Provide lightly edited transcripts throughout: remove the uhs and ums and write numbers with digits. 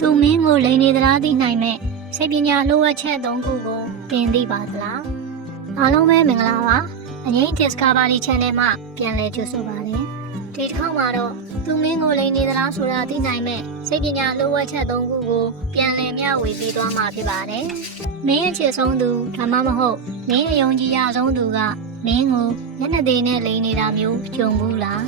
သူမင်းကိုလိန်နေသလားသိနိုင်မဲ့စိတ်ပညာလိုအပ်ချက်၃ခုကိုသင်သိပါသလားအားလုံးပဲမင်္ဂလာပါအငိမ့် Discovery Channel မှာပြန်လည်ကြိုဆိုပါတယ်ဒီတစ်ခေါက်မှာတော့သူမင်းကိုလိန်နေသလားဆိုတာသိနိုင်မဲ့စိတ်ပညာလိုအပ်ချက်၃ခုကိုပြန်လည်မျှဝေပေးသွားမှာဖြစ်ပါတယ်မင်းအချစ်ဆုံးသူဒါမှမဟုတ်မင်းအယုံကြည်ရဆုံးသူကမင်းကိုမျက်နှာသေးနဲ့လိန်နေတာမျိုးကြုံဘူးလား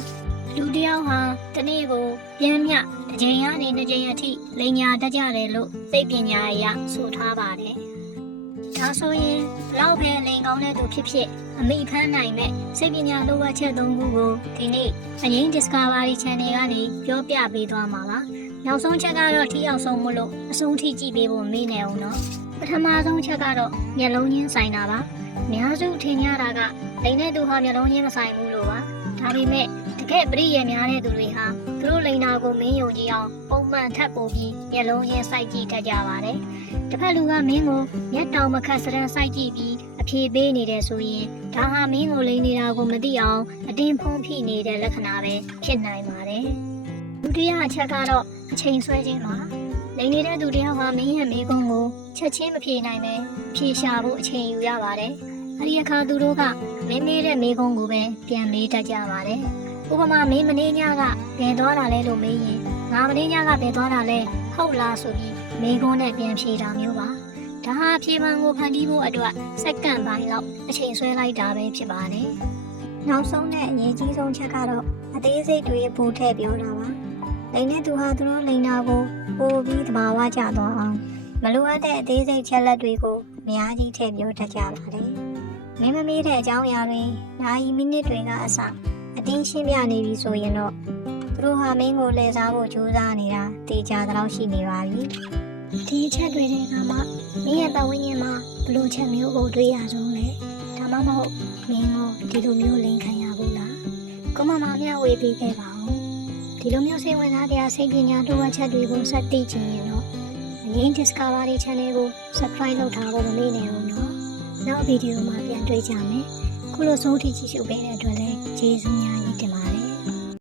လူတယောက်ဟာတနေ့ကိုပြန်မျှတစ်ချိန်ကနေနှစ်ချိန်အထိလိန်ညာတတ်ကြတယ်လို့စိတ်ပညာအရဆိုထားပါတယ်။ဒါဆိုရင်ဘလောက်ပဲလိန်ကောင်းတဲ့သူဖြစ်ဖြစ်အမိဖမ်းနိုင်မဲ့စိတ်ပညာလိုအပ်ချက်၃ခုကိုဒီနေ့အငိမ့် Discovery Channel ကနေပြောပြပေးသွားမှာပါ။နောက်ဆုံးချက်ကတော့ထိရောက်ဆုံးမလို့အဆုံးထိကြည့်ပေးဖို့မေးနေအောင်နော်။ပထမဆုံးချက်ကတော့မျက်လုံးချင်းဆိုင်တာပါ။အများစုထင်ကြတာကလိန်တဲ့သူဟာမျက်လုံးချင်းမဆိုင်ဘူးလို့ပါ။ဒါပေမဲ့တကယ်ပရိယေများတဲ့သူတွေဟာသူတို့လိန်နာကိုမင်းယုံကြည်အောင်ပုံမှန်ထပ်ပို့ပြီးမျက်လုံးချင်းစိုက်ကြည့်တတ်ကြပါတယ်။တစ်ဖက်လူကမင်းကိုမျက်တောင်မခတ်စရန်စိုက်ကြည့်ပြီးအဖြေပေးနေတယ်ဆိုရင်ဒါဟာမင်းကိုလိန်နေတာကိုမသိအောင်အတင်းဖုံးဖိနေတဲ့လက္ခဏာပဲဖြစ်နိုင်ပါတယ်။ဒုတိယအချက်ကတော့အချိန်ဆွဲခြင်းပါ။လိန်နေတဲ့သူတယောက်ဟာမင်းရဲ့မိကုံးကိုချက်ချင်းမဖြေနိုင်ပဲဖြေရှာဖို့အချိန်ယူရပါတယ်။အဲဒီအခါသူတို့ကမင်းမေးတဲ့မိကုံးကိုပဲပြန်မေးတတ်ကြပါတယ်။ဥပမာမင်းမနေ့ညကဘယ်သွားတာလဲလို့မေးရင်ငါမနေ့ညကဘယ်သွားတာလဲဟုတ်လားဆိုပြီးမိကုံးနဲ့ပြန်ဖြေတာမျိုးပါဒါဟာဖြေမှန်ကိုဖန်တီးဖို့အတွက်စက္ကန့်ပိုင်းလောက်အချိန်ဆွဲလိုက်တာပဲဖြစ်ပါတယ်နောက်ဆုံးနဲ့အရေးကြီးဆုံးချက်ကတော့အသေးစိတ်တွေပို့ထည့်ပြောတာပါလိန်တဲ့သူဟာသူတို့လိန်နာကိုပို့ပြီးသဘာဝကျသွားအောင်မလိုအပ်တဲ့အသေးစိတ်ချက်လက်တွေကိုအများကြီးထည့်ပြောတတ်ကြပါတယ်မင်းမမေးတဲ့အကြောင်းအရာတွေနာရီမိနစ်တွေကအစအတင်းရှင်းပြနေပြီဆိုရင်တော့သူတို့ဟာမင်းကိုလှည့်စားဖို့ကြိုးစားနေတာတေချာတော့ရှိနေပါပြီဒီအချက်တွေတွေကမှမင်းရဲ့ပတ်ဝန်းကျင်မှာဘလို့ချက်မျိုးကိုတွေးရဆုံးလဲဒါမှမဟုတ်မင်းကိုဒီလိုမျိုးလိန်ခံရဘူးလားကိုမမမျှဝေပေးခဲ့ပါဦးဒီလိုမျိုးစိတ်ဝင်စားတဲ့အစိတ်ပညာလိုအပ်ချက်တွေကိုစသိချင်ရင်တော့အငိမ့် Discovery Channel ကို Subscribe လုပ်ထားဖို့မမေ့နဲ့ဦးနော်နောက်ဗီဒီယိုမှာပြန်တွေ့ကြမယ်ခုလိုဆုံးထိကြည့်ရှုပေးတဲ့အတွက်လည်းကျေးဇူးများကြီးတင်ပါ